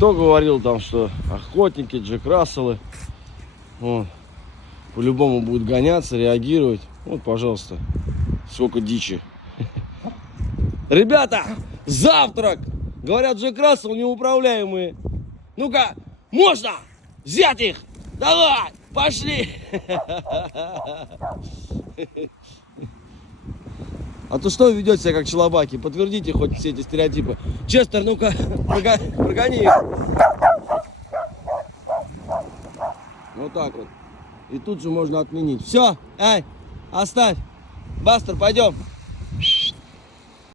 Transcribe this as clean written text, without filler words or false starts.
Кто говорил там, что охотники, Джек Расселы, вот, по-любому будут гоняться, реагировать. Вот, пожалуйста, сколько дичи. Ребята, завтрак! Говорят, Джек Рассел неуправляемые. Ну-ка, можно взять их? Давай, пошли! А то что вы ведете себя как челобаки? Подтвердите хоть все эти стереотипы. Честер, ну-ка, прогони их. Вот так вот. И тут же можно отменить. Все, ай, оставь. Бастер, пойдем.